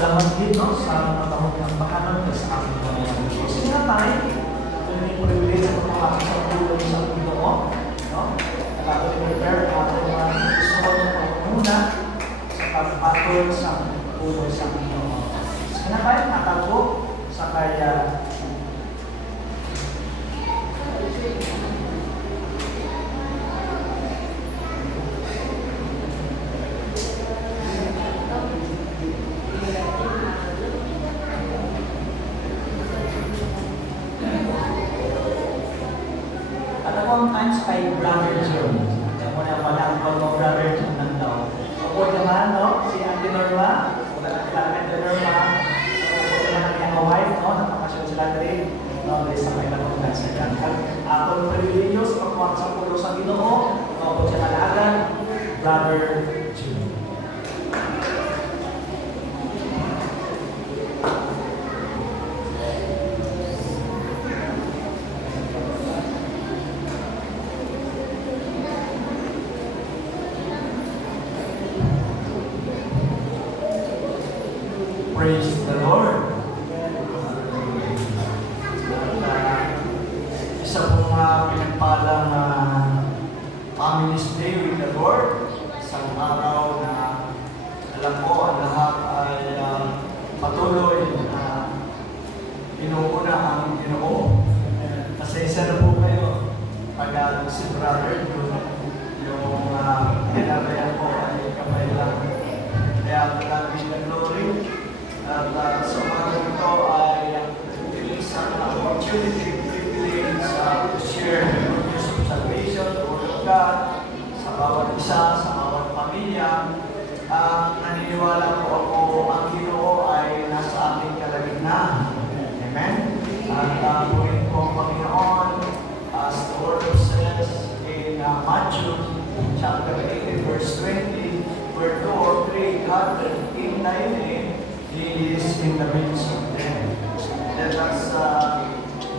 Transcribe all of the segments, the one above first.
salamat din, no, sa panahon ng bakanan at sa aking Panginoon. Sige na tayo, ito na yung privilege at pagpapasok sa tulong sa Panginoon, no? At ating prepare ang ating gusto ng pagmuna sa pagpapatol sa tulong sa Panginoon. Sige na tayo, natago sa kaya times kay Brother John. Kaya mo na pag-angkol mo, Brother John lang daw. Opo naman, no? Si Auntie Norma. Wala na kilala kay Auntie Norma. Opo naman ang kanyang wife, no? Napakasyon sila rin. No, dahil sa may nakunan sa dyan. Atong privileyo sa pagkuhan sa pulo sa Ginoo. Opo siya nalagan, Brother John. Praise the Lord. Isa pong pinagpalang Family's Day with the Lord. Isang araw na alam ko ang lahat ay patuloy na inuuna ang Ginoo. Kasi isa na po kayo pag si Brother yung kinabayan ko ay kamay lang. Kaya lagi na glory. At sa umaga ito ay isang opportunity, privilege to share the news of salvation, the Word of God, sa bawat isa, sa bawat pamilya. Naniniwala po ako ang Ginoo ay nasa ating kalagitnaan. Amen? At buhin po ang Panginoon, as the Word of says in Matthew chapter 18, verse 20, where 2 or 3 gathered in thy name, He is in the midst of them. Let us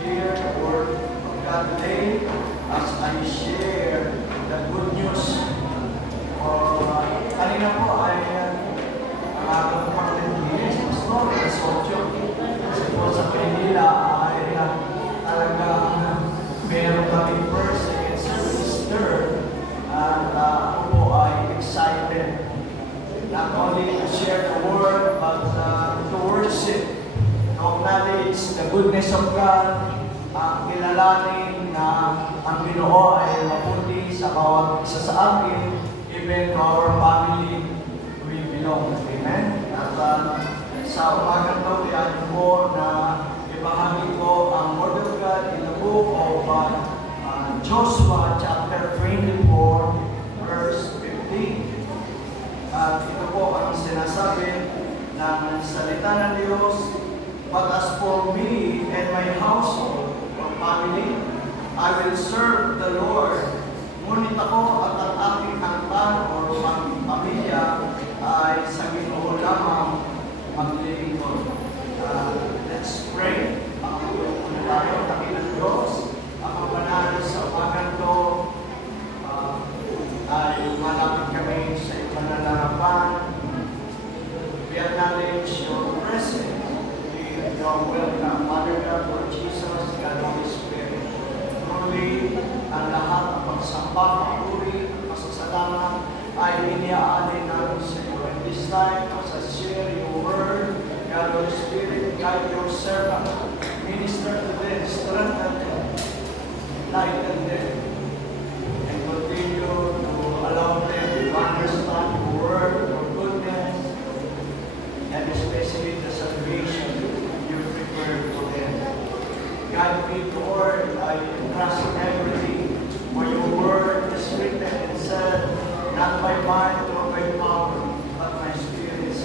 hear the word of God today as I share the good news. Kanina po ay ang aking pang-linis, Pastor, Sotyo. Kasi po sa Manila ay talagang meron kami first, second service, third. At ako po ay excited not only to share the word, but to worship, to acknowledge the goodness of God, kilalanin na ang Ginoo ay mabuti sa bawat isa sa atin, even to our family, we belong. Amen? At sa umagang ito, iyan ko na ibahagi ko ang Word of God in the book of Joshua chapter 24, verse 15. At ito po ang sinasabi ng salita ng Diyos, but as for me and my household or family, I will serve the Lord. Ngunit ako at ang aking hangpan o pamilya ay sa Ginoo lamang maglilingkod. Let's pray. Panginoon muna tayo, Panginoon Diyos, ang panalo sa umagang ito ay malapit kami sa ipanalarapan. We acknowledge your presence. We are welcome, Father God, Lord Jesus, God, Holy Spirit. Truly, ang lahat ng pagsamba, pagpuri, pasasalamat ay iniaalay namin sa iyo. And this time, as I share your word, God, Holy Spirit, guide your servant, minister to them, strengthen them, lighten them, and continue to allow them to understand your word, your goodness, and especially the salvation you prepared for them. God, we, Lord, I trust everything, for your word is written and said, not by might nor by power, but my spirit,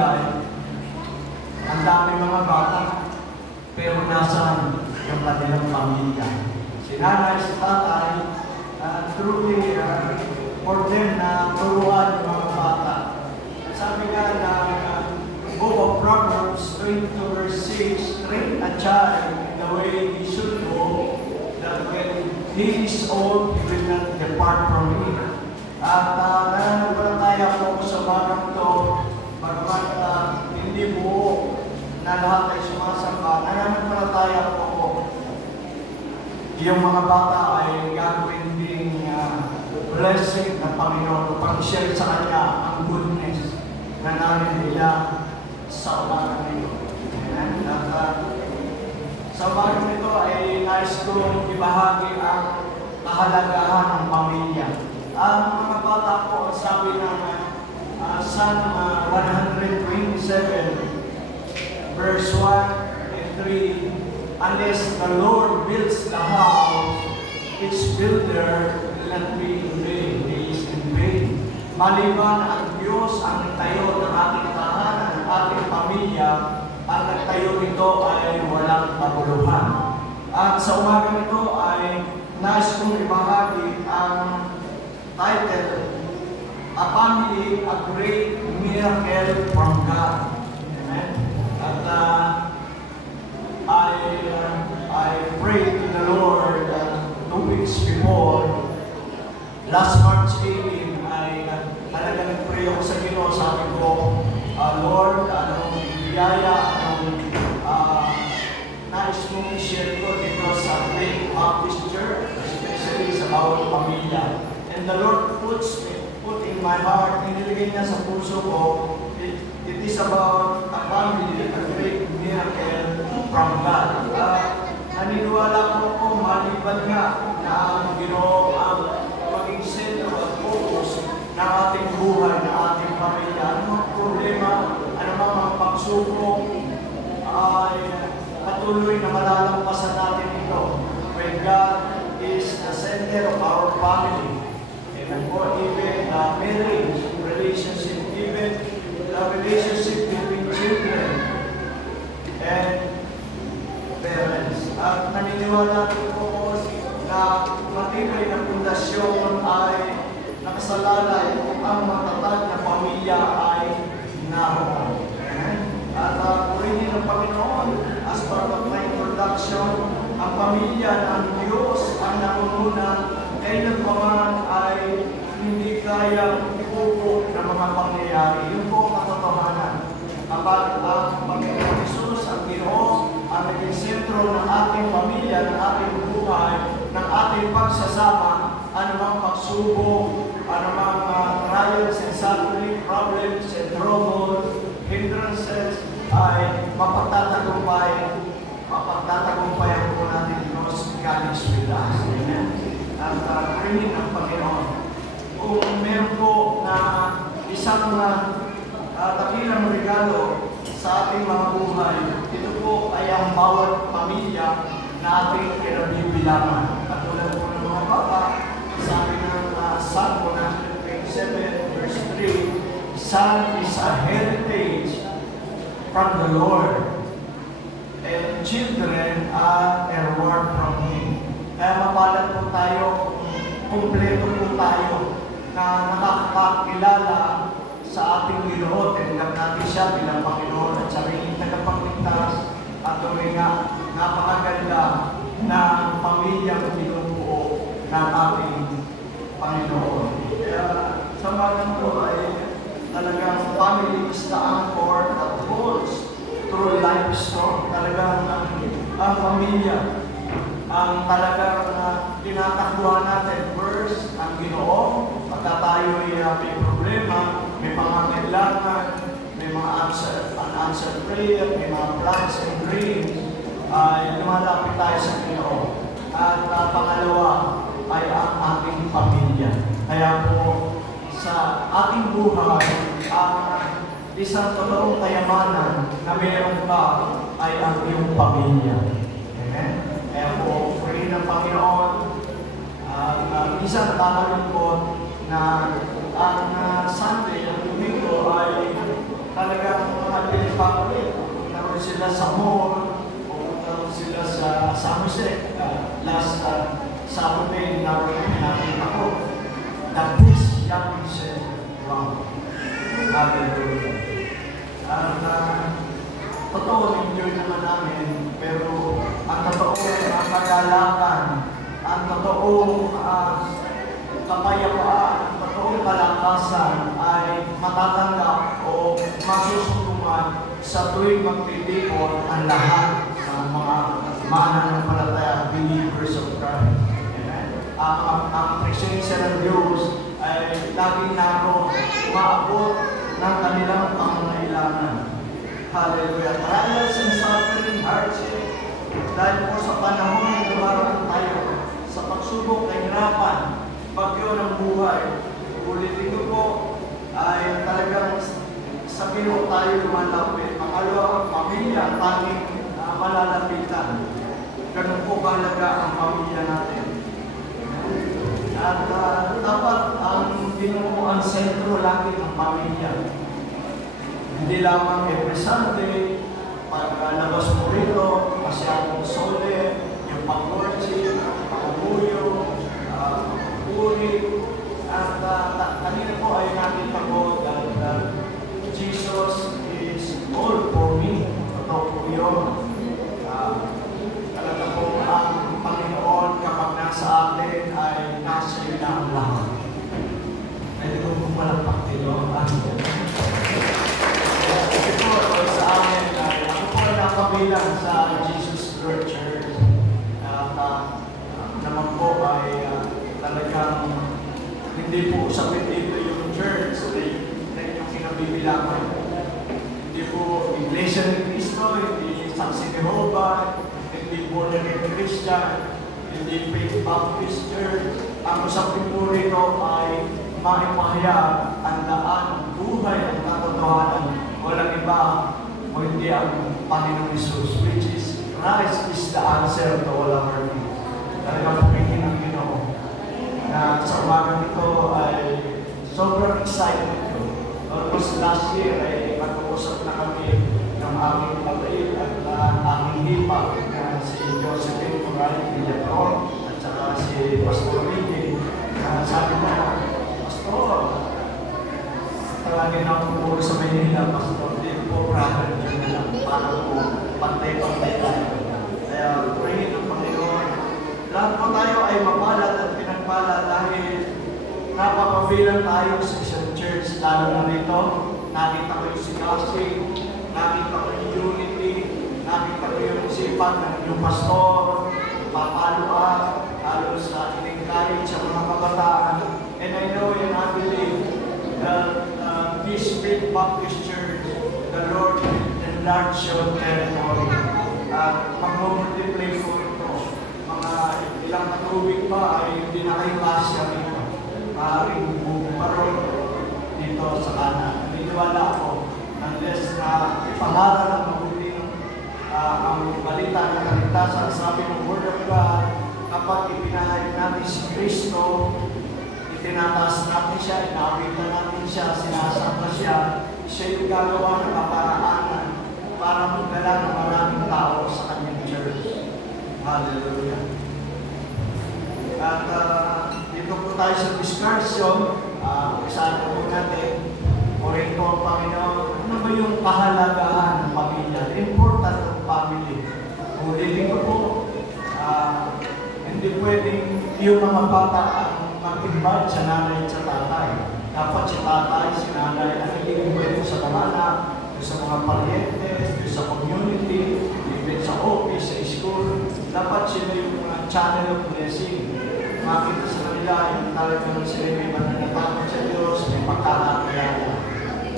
Manila, ang dami mga bata, pero nasaan yung kanilang pamilya? Si nanay, si tatay, truly for them na turuan yung mga bata. Sabi nga ng Book of Proverbs 22 verse 6, train a child in the way he should go, that when he is old, he will not depart from it. At nananampalataya po sa bagang ito, bagamat hindi buo na lahat ay sumasamba, nananampalataya po yung mga bata ay gagawin ding blessing ng Panginoon upang share sa Kanya ang goodness na namin nila sa umaga nito. Amen. At sa umaga nito ay nais kong ibahagi ang kahalagahan ng pamilya. Ang mga bata po, sabi ng Psalm 127, verse 1 and 3, unless the Lord builds the house, its builder will not be in vain, he is in vain. Maliban ang Diyos ang nagtayo ng ating tahanan, ng ating pamilya, ang nagtayo nito ay walang kabuluhan. At sa umaga nito ay nais kong ibahagi ang title, A Family, a Great Miracle from God. Amen. At I prayed to the Lord 2 weeks before, last March 18, ay talagang pray ako sa Ginoo. Sabi ko, Lord, anong biyaya, anong nais mong i-share ko dito sa Faith Baptist Church, especially sa bawat pamilya. And the Lord put in my heart, iniligay niya sa puso ko, it is about a family, a great miracle from God. Naniniwala ko maliban nga na ang Ginoo ang maging sentro at focus ng ating buhay, ng ating pamilya. Anong problema, anong mga pagsubok ay patuloy na malalampasan natin ito. When God is the center of our family, and for even marriage, relationship, even the relationship between children and parents. At naniniwala ko na matibay na pundasyon ay nakasalalay kung ang matatag na pamilya ay naroon. At purihin ng Panginoon, as part of my introduction, ang pamilya ng Diyos ang nangunguna, kailan pa man ay hindi kaya ipupo ng mga pangyayari. Yun po ang katotohanan. Kapag ang Panginoon Jesus, ang Ginoo, ang naging sentro ng ating pamilya, ng ating buhay, ng ating pagsasama, anumang pagsubok, anumang trials and suffering, problems and troubles, hindrances, ay mapagtatagumpayan po natin Diyos, God is with us. Amen. At praying ang Panginoon. Kung meron po na isang dakilang regalo sa ating mga buhay, ito po ay ang bawat pamilya na ating kinabibilangan. Katulad po ng mga baba, sabi ng Psalm 127 verse 3, Son is a heritage from the Lord, and children are a reward from Him. Kaya mapalad po tayo, kumpleto po tayo, na nakakakilala sa ating Ginoo, tinanggap natin siya bilang Panginoon at sariling tagapagligtas, at tuloy nga, napakaganda na pamilyang binubuo ng ating Panginoon. Kaya sa mga po ay talagang family is the anchor that holds through life storm. Talagang ang pamilya ang talagang tinatakbuhan natin. First, ang Ginoo. Pagka tayo may problema, may pangangailangan, may mga unanswered prayer, may mga plans and dreams, ay lumalapit tayo sa Ginoo. At pangalawa ay ang ating pamilya. Kaya po, sa ating buhay, ang isang totoong kayamanan na meron ka ay ang iyong pamilya. Amen? Kaya po, pray ng Panginoon, isang nakakalungkot na ang Sunday, ang Domingo ay talagang mga family. Naroon sila sa mall, o naroon sila sa San Jose. Last Saturday, nakita ko. The best young center. Wow. Hallelujah. At totoo, enjoy naman namin, pero ang totoong kagalakan, ang totoong kapayapaan, ang totoong kalakasan ay matatanggap o masusutungan sa tuwing magtitipon ang lahat ng mga mananampalataya, believers of Christ. Amen. Ang presensya ng Diyos ay laging naroon, umaabot ng kanilang pangangailangan. Hallelujah. Trials and suffering, hardship. Dahil po sa panahon na dumarating tayo, sa pagsubok, kahirapan, bagyo ng buhay, ulitin ko po, ay talagang sa Pino tayo lumalapit. Pangalawa, pamilya, tanging malalapitan. Ganun po kahalaga ang pamilya natin. At dapat ang Pino ang sentro lagi ng pamilya. Hindi lamang every Sunday, pagkalabas mo rito, masyadong sole, yung pag-worship, pag-umuyo, puri, at kanina po ay nakita ko that Jesus is all for me. Totoo po yun. Talaga po ang Panginoon kapag nasa atin ay nasa iyo na ang lahat. Pwede ko po malagpak dito. Sa amin, ako po ay nakabilang sa Jesus Lord Church. Naman po ay talagang hindi po usapin dito yung church na yung kinabibilangan. Hindi po Iglesia ni Cristo, hindi Saksi Jehovah, hindi Born Again Christian, hindi Faith Baptist Church. Ang usapin po rito ay maipahayag ang daan, ang buhay, ang katotohanan. Walang iba o hindi ang Panginoon Jesus, which is Christ is the answer to all our needs. Talagang pumingin ang Ginoo. Na sa umagang ito ay sobrang excited ko. Almost last year ay mag-uusap na kami ng aming kapatid at aming hipa na si Josephine Moray Villator at saka si Pastor Ricky. Sabi na, Pastor, talagin ako puro sa Maynila, Pastor. Dito po, brother, dyan na lang. Para po, pantay-pantay tayo. Kaya, pray ng Panginoon. Lahat po tayo ay mapalad at pinagpalad dahil napapabilang tayo sa isang church. Lalo na rito, nakita ko yung sinasing, nakita ko yung unity, nakita ko yung isipan ng inyong pastor, papaluan, halos sa in-encourage sa mga kabataan. And I know and I believe that this Faith Baptist Church, the Lord will enlarge your territory. At mag-multiply ko ito. Mga ilang katubig pa ay hindi na kayo kasya rito. Maaaring bumarol dito sa kanan. Niniwala ako, unless na ipangaral ang mabuti ang balita ng kaligtasan, sabi ng Word of God, kapag ipinahayag natin si Kristo, itinataas natin siya, inawitan natin siya, sinasamba siya, siya yung gagawa ng kaparaanan para magdala ng maraming tao sa kanyang church. Hallelujah. At dito po tayo sa discussion, usahan po natin, orin ko ang Panginoon, ano ba yung kahalagahan ng pamilya? Important ng family. Ulitin ko po, hindi pwedeng yung mga bata ang mag-invite sa nanay at sa tatay. Dapat si tatay, si nanay, ang i-invite sa anak, sa mga parientes, sa community, even sa office, sa school. Dapat sila yung channel of blessing. Makita sa kanila yung talagang sila may mananatakot sa Diyos, may pagkakakilala.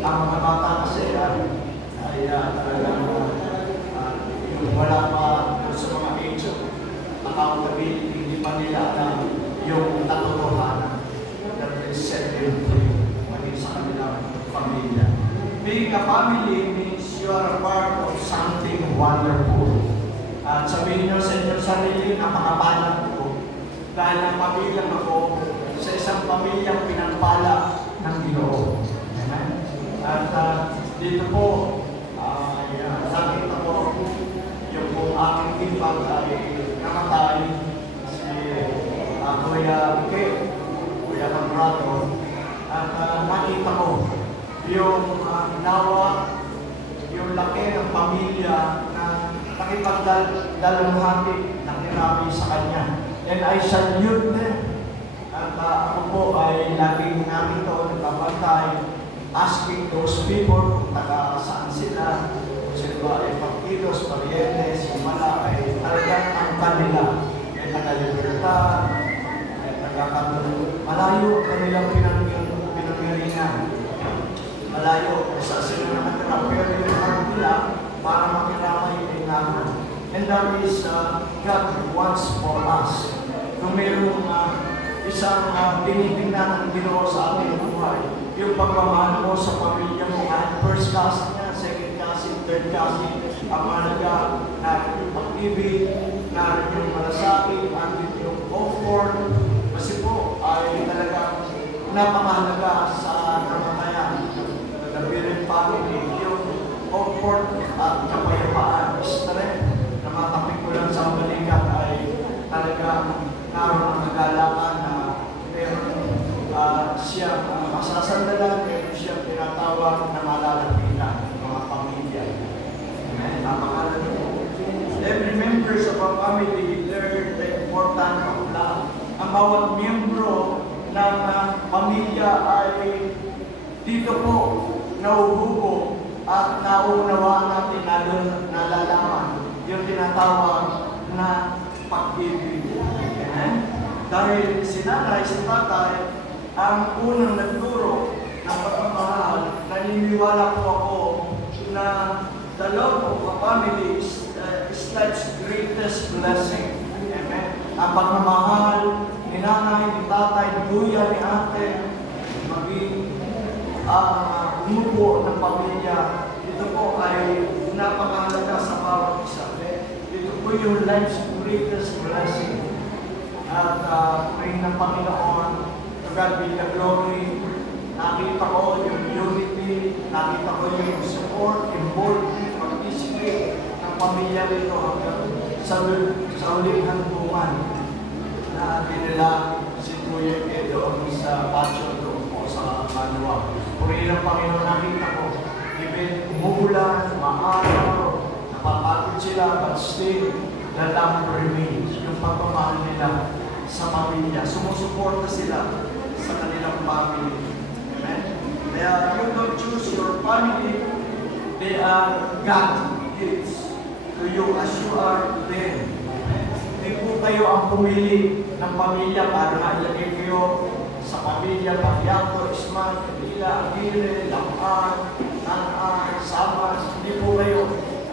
Ang mga bata kasi ay talagang yung wala pa sa mga age of accountability, hindi pa nila alam yung katotohanan that will set them free maging sa kanilang pamilya. Being a family means you are a part of something wonderful. At sabihin nyo sa inyong sarili, napakapalag ko dahil napabilang ako sa isang pamilyang pinagpala ng Ginoo. Amen? At Dito po, nakita ko yung pong aking timpag ay namatay si Kuya Ike, Kuya Cambrado. At nakita ko yung nawa, yung laki ng pamilya na nakipagdalamhati ng nirabi sa kanya. And I salute them. At ako po ay laging narito, nagpapantay, asking those people kung taga saan sila, kung sila ba ay Pagkilos, Parientes, Sumala, ay talagang ang kanila ay taga-Libertad, ay taga-Katulog. Malayo kanilang pinanggalingan. Malayo sa sila nakatira, pero yung heart nila para makiramay din naman. And that is God wants for us. Kung mayroong isang tinitingnan ng Ginoo sa ating buhay, yung pagmamahal mo sa pamilya mo, kahit first cousin niya, second cousin, third cousin, ang mahalaga na yung pag-ibig, na yung malasakit, at yung comfort, kasi po ay talagang napamahalaga sa namatayan ng Birin family, yung comfort at kapayapaan, strength, na matapik ko lang sa balikat ay talagang naroon ang nagalakan na meron siya masasandalan, meron siya tinatawag na malalapitan ng mga pamilya. Amen? Napakalan mo. Every members of a family learn the importance of love. Ang bawat miyembro ng pamilya ay dito po nauhubo at naunawaan natin, nalalaman yung tinatawag na pag-ibig. Dahil si nanay, si tatay, ang unang nagturo ng pagmamahal, naniniwala po ako na the love of a family is life's greatest blessing. Amen. Ang pagmamahal ni nanay, ni tatay, ni kuya, ni ate, maging umupo ng pamilya, ito po ay napakahalaga sa bawat isa. Ito po yung life's greatest blessing. At rin ng Panginoon, to God be the glory. Nakita ko yung unity, nakita ko yung support, involvement, participate ng pamilya dito hanggang sa uling hanggungan na dinala si Kuya Edo sa patio doon po sa Manua. Purihin ng Panginoon, nakita ko, even umuulan, maaraw, napapagod sila, but still, the love remains, yung pagmamahal nila sa pamilya. Sumusuporta sila sa kanilang family. Amen? Kaya you don't choose your family, they are God gifts to you as you are to them. Hindi po kayo ang pumili ng pamilya para mailagay kayo sa pamilya, Pagyato, Isman, Manila, Aguirre, Lamar, Tanan, Samas. Hindi po kayo.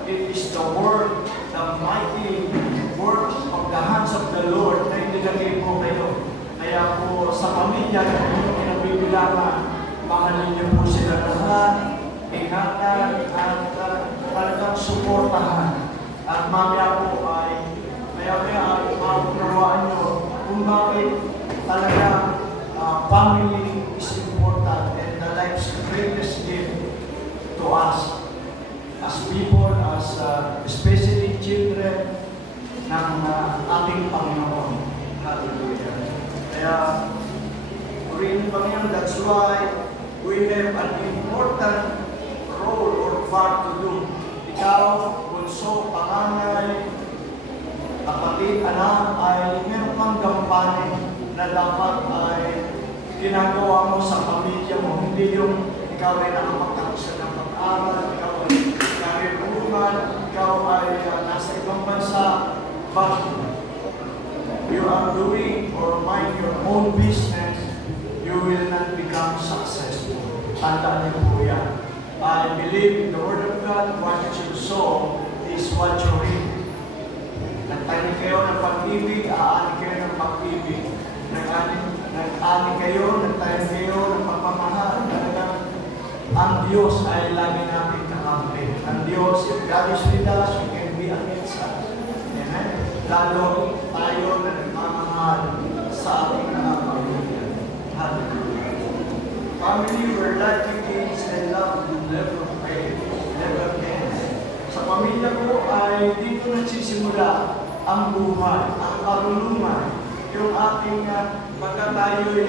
It is the word, the mighty works of the hands of the Lord na inilagay po kayo. Kaya po sa pamilya, yung pinabibilangan, mahalin niyo po sila lahat, ingatan, at talagang suportahan. At mamaya po ay, kaya maunawaan niyo kung bakit talaga family is important and the life's greatest gift to us as people, as especially children ng ating Panginoon. Hallelujah. Kaya, purihin Panginoon, that's why we have an important role or part to do. Ikaw, bunso, panganay, kapatid, anak, ay meron kang gampanin na dapat ay ginagawa mo sa pamilya mo. Hindi yung ikaw ay nakapagtapos ng pag-aral, ikaw ay karibuman, ikaw ay nasa ibang bansa, but you are doing or mind your own business, you will not become successful. Tandaan niyo po yan. I believe in the Word of God, what you sow is what you reap. Nagtanim kayo ng pag-ibig, aani kayo ng pag-ibig. Nag-ani kayo, nagtanim kayo ng pagmamahal. Talagang ang Diyos ay lagi natin kakampi. Ang Diyos, if God is with us, we can be against us. Amen? Lalo tayo na nagmamahal sa ating pamilya. Hallelujah. Family were like kids and love to never fail. pamilya ko ay dito nagsisimula ang buhay, ang karunungan, yung ating pagka tayo'y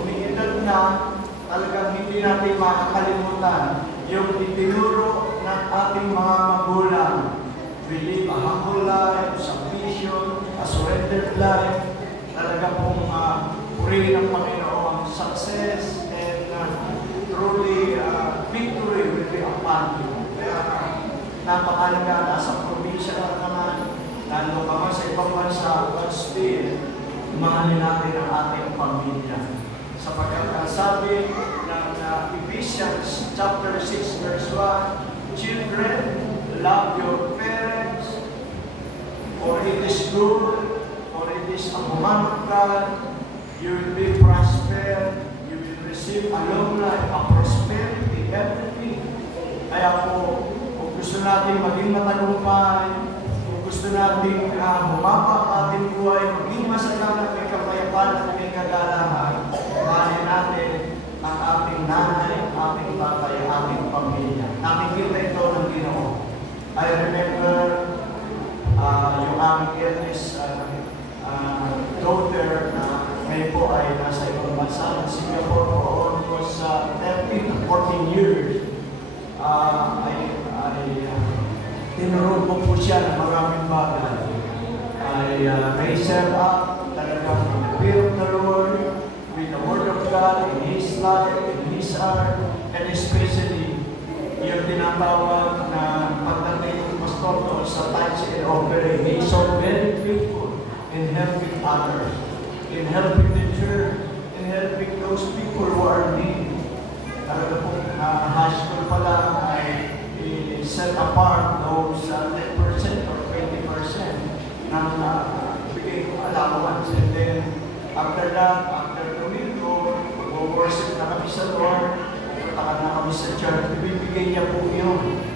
umiidad na, talagang hindi natin makakalimutan yung itinuro ng ating mga magulang. We live a humble life, submission, a surrendered life. Talaga pong purihin ng Panginoon, success, and truly victory will be upon you. Kaya napakalaga, nasa probinsya ka naman, nandun ka man sa ibang bansa, but still, mahalin natin ang ating pamilya. Sapagkat sabi ng Ephesians chapter 6 verse 1, children, love your parents, for it is good, for it is a command of God, you will be prospered, you will receive a long life, a prosperity, everything. Kaya po, kung gusto natin maging matagumpay, kung gusto natin humaba ang ating buhay, maging masagana, may kapayapaan at may kagalangan, mahalin natin ang ating nanay, ang ating tatay, ang ating pamilya. Nakikita ito ng Ginoo. I remember yung aming eldest daughter na ngayon po ay nasa ibang bansa, ng Singapore for almost 13 to 14 years. Tinuro ko po siya ng maraming bagay. I raised her up talagang in the fear of the Lord, with the Word of God in His life, in His heart, and especially yung tinatawag na pagdating ng pastor doon sa tithes and offering. He is so very faithful in helping others, in helping the church, in helping those people who are needy. Talaga po, high school pa lang ay set apart those 10% or 20% ng bigay ko allowance. And then, after that, after Domingo, mag-worship na kami sa Lord, punta na kami sa church, ibibigay niya po yun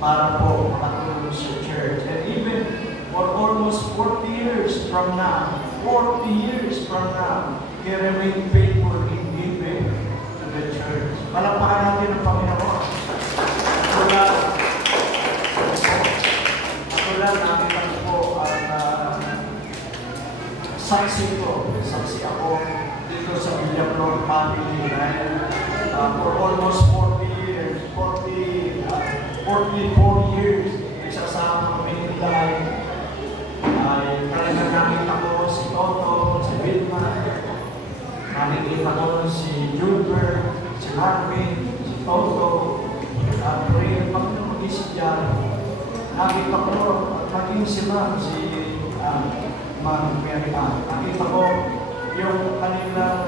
para po makatulong sa church. And even for almost 40 years from now, 40 years from now, he remained faithful in giving to the church. Palakpakan natin ang Panginoon. Ako lang namin po ang saksi ko. Saksi ako dito sa Villaflor family dahil for almost 40 years, 44 years, nagsasama kami in life. Ay talaga nakita ko si Toto, si Vilma, nakikita ko si Julber, si Marvin, si Toto, at rin pag mag-isip dyan, nakita ko at maging si Ma'am, si Ma'am Mary Ann. Nakita ko yung kanilang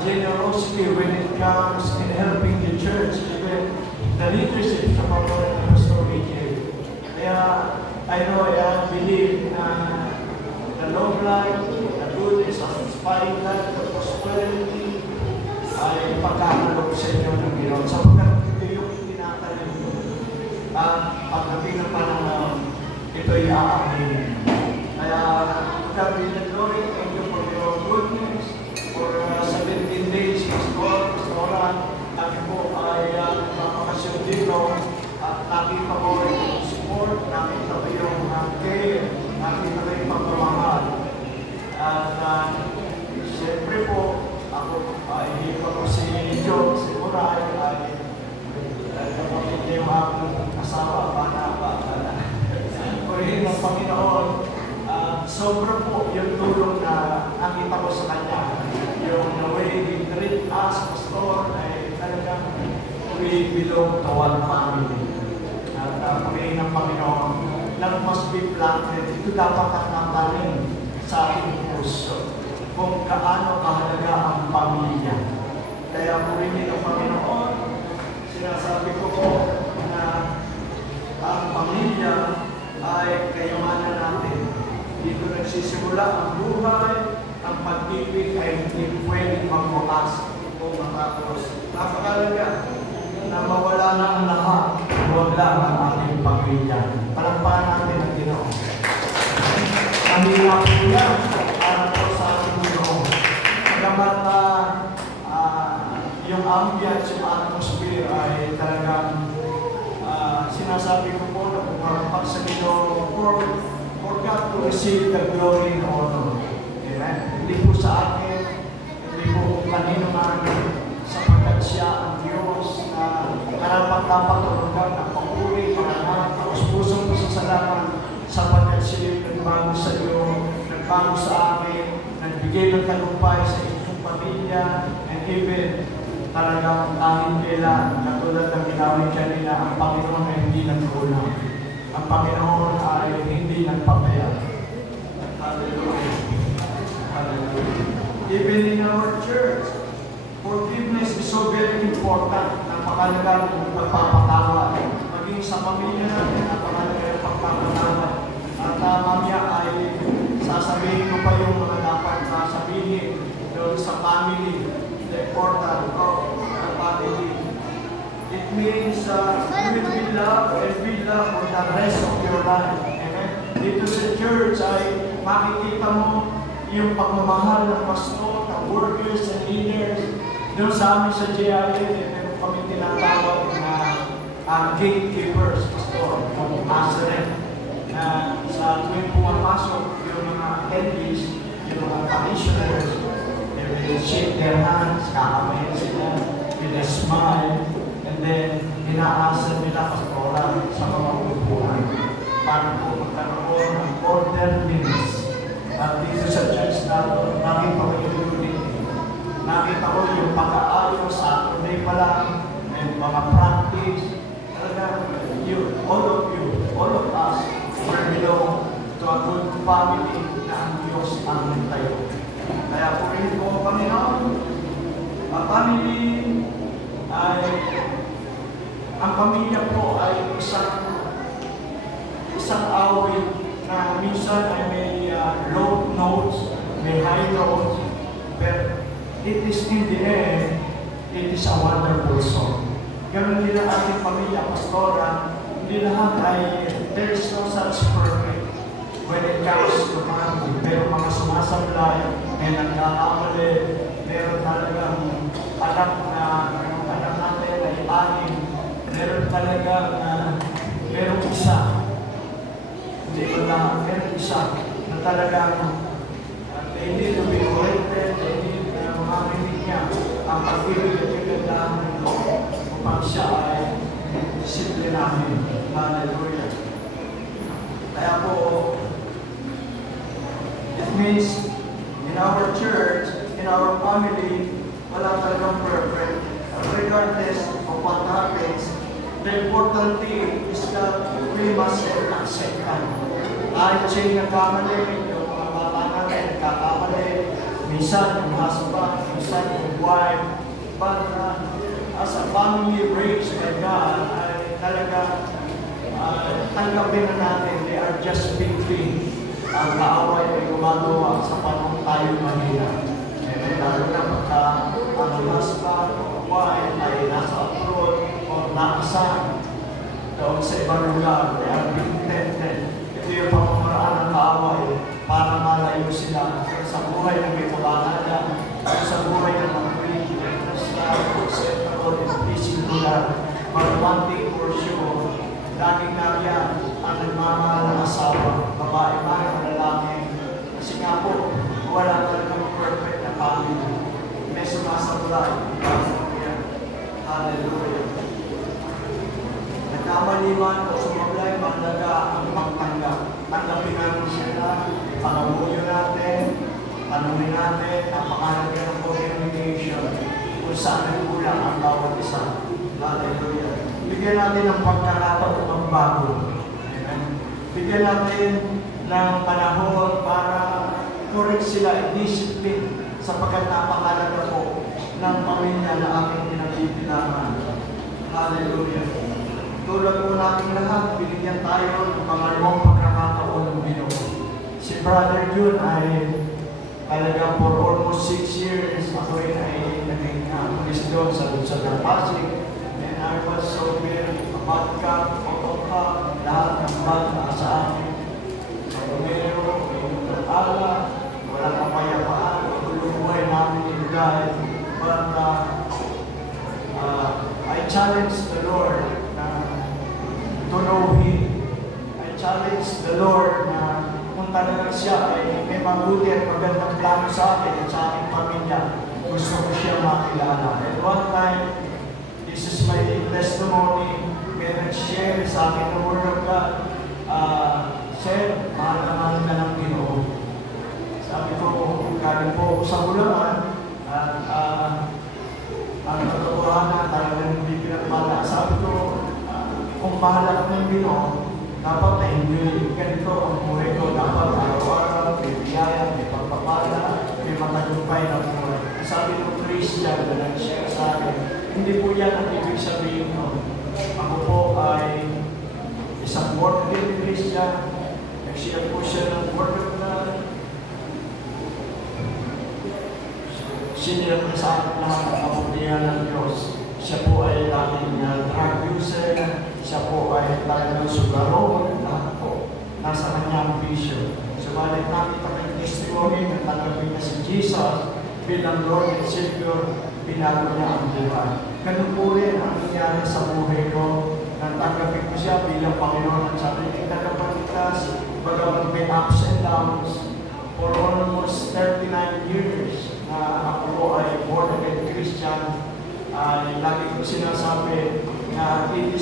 generosity when it comes in helping the church, even the leadership sa pagkakas ng Pastor Richard. Kaya, I know, I believe na the long life, the goodness, the satisfying life, the prosperity, ay pagkakalog sa inyo ng Ginoo. Sapagkat ito yung tinatanim ko. Pagdating ng panahon, ito'y aaminin. Kaya, God be the glory, thank you for your goodness, for 17 days, Pastoran, kami po ay napakasyon dito, at nakita ko yung support, nakita ko yung care, nakita ko yung pagmamahal. At siyempre po, ako ay hindi pa ko si Joe, si Muray, ay kapatid niya yung aking asawa, bata. Purihin ng Panginoon. Sobra po yung tulong na nakita ko sa kanya. Yung the way he treat us, Pastor, ay talagang we belong to one family. At purihin ng Panginoon, that must be planted. Ito dapat nakatanim sa ating puso kung gaano kahalaga ang pamilya. Kaya purihin ng Panginoon, sinasabi ko po na ang pamilya ay kayamanan natin. Dito nagsisimula ang buhay, ang pag-ibig ay hindi pwedeng magbukas o matapos. Napakalaga na mawala na ang lahat, huwag lang ang ating pamilya. Palakpakan natin ang Ginoo. Kanila po yan, para po sa ating Ginoo. Pagamat yung ambience, yung atmosphere ay talagang sabi ko po na pumapag sa Ginoo, for God to receive the glory and honor. Amen? Hindi po sa akin, hindi po kanino man, sapagkat siya ang Diyos na karapat-dapat tulungan ang papuri, pangalan, taos-pusong pasasalamat, sapagkat siya nagbago sa iyo, nagbago sa akin, nagbigay ng tagumpay sa inyong pamilya, and even talagang kahit kailan, katulad ng ginawin kanina, ang Panginoon ay hindi nagkulang. Ang Panginoon ay hindi nagpapayag. Hallelujah. Hallelujah. Even in our church, forgiveness is so very important. Napakalaga ng pagpapatawa. Maging sa pamilya natin, napakalaga ng pagpapatawa. At mamaya ay sasabihin ko pa yung mga dapat sasabihin doon sa family. The importance of the family. It means you will be loved and be loved for the rest of your life. Amen? Dito sa church ay makikita mo yung pagmamahal ng pastor, ng workers and leaders. Doon sa amin sa GIA, meron kami tinatawag na gatekeepers, pastor, ng Nazareth. Na sa tuwing pumapasok yung mga attendees, yung mga parishioners, they shake their hands, kakamayan sila with a smile, and then inaasa nila pastoral sa mga upuan para po magkaroon ng orderliness. At dito sa church natin, nakita ko yung unity. Nakita ko yung pag-aayos sa Saturday pa lang, and mga practice. Talaga, all of us, we belong to a good family na ang Diyos ang tayo. Kaya purihin ko, Panginoon, ang family ay, ang pamilya po ay isang awit na minsan ay may low notes, may high notes, but it is in the end, it is a wonderful song. Ganun din ang ating pamilya, pastora, hindi lahat ay, there is no such perfect when it comes to family. Pero mga sumasablay, may nagkakamali, meron talagang anak na, yung anak natin ay anim, meron talagang, meron isa, hindi ko na, meron isa, na talagang, they need to be corrected, they need makarinig niya ang pag-ibig at kagandahan ng Lord upang siya ay simple namin. Hallelujah. Kaya po, it means in our church, in our family, wala talagang perfect. Regardless of what happens, the important thing is that we must accept God. Kahit siya'y nagkamali, yung mga bata natin nagkakamali, minsan yung husband, minsan yung wife, but as a family raised by God, ay talaga tanggapin na natin, they are just victim. Ang kaaway ay gumagawa sa panahon tayo mahina. Lalo na pagka ang husband o wife ay nasa abroad o nakasan doon sa ibang lugar, they are being tempted. Ito yung pamamaraan ng kaaway para malayo sila sa buhay ng may kabanada, sa buhay ng mga Christians, sa settled and pleasing to God. But one thing for sure, laging nariyan ang nagmamahal ng asawa, babae man o lalaki. Kasi nga po, wala talagang perfect na family. May sumasablay. Hallelujah. Nagkamali man o sumablay, mahalaga ang pagtanggap. Tanggapin natin sila, pangamuyo natin, tanungin natin, napakahalaga ng communication kung saan nagkulang ang bawat isa. Hallelujah. Bigyan natin ng pagkakataon ng bago. Amen. Bigyan natin ng panahon para correct sila, discipline sapagkat napakalaga po ng pamilya na aking pinagbibilangan. Hallelujah. Tulad po natin lahat, binigyan tayo ng pangalawang pagkakataon ng Ginoo. Si Brother June ay talagang for almost 6 years ako rin ay naging pulis doon sa Luzon ng Pasig. And I was so very bad ka, lahat ng bad sa akin. Sa Romero, may ala, walang kapayapaan, buhay namin in God. But I challenge the Lord na to know Him. I challenge the Lord na kung talagang siya ay may mabuti at magandang plano sa akin at sa aking pamilya, gusto ko siya makilala. And one time, this is my testimony, may nag-share sa akin the Word of God. Sir, mahal na mahal ka ng Ginoo. Sabi ko, galing po ako sa Bulacan, at ang katotohanan talagang hindi pinagmala. Sabi ko, kung mahal ka ng Ginoo, dapat na hindi ganito ang buhay ko. Dapat araw-araw, may biyaya, may pagpapala, may matagumpay na buhay. Sabi ng Christian na nag-share sa akin, hindi po yan ang ibig sabihin ko. Ako po ay isang born-again Christian. Nag-share po siya ng Word of God. Sinira ko sa akin lahat ang kabutihan ng Diyos. Siya po ay dating drug user. Siya po ay talagang sugaro. Lahat po nasa kanyang vision. Subalit nakita ko yung testimony na tanggapin na si Jesus bilang Lord and Savior, binago niya ang buhay. Ganun po rin ang nangyari sa buhay ko. Nang tanggapin ko siya bilang Panginoon at sabi niya, tagapagligtas, bagaman may ups and downs, for almost 39 years na ako po ay born again Christian, ay lagi ko sinasabi na it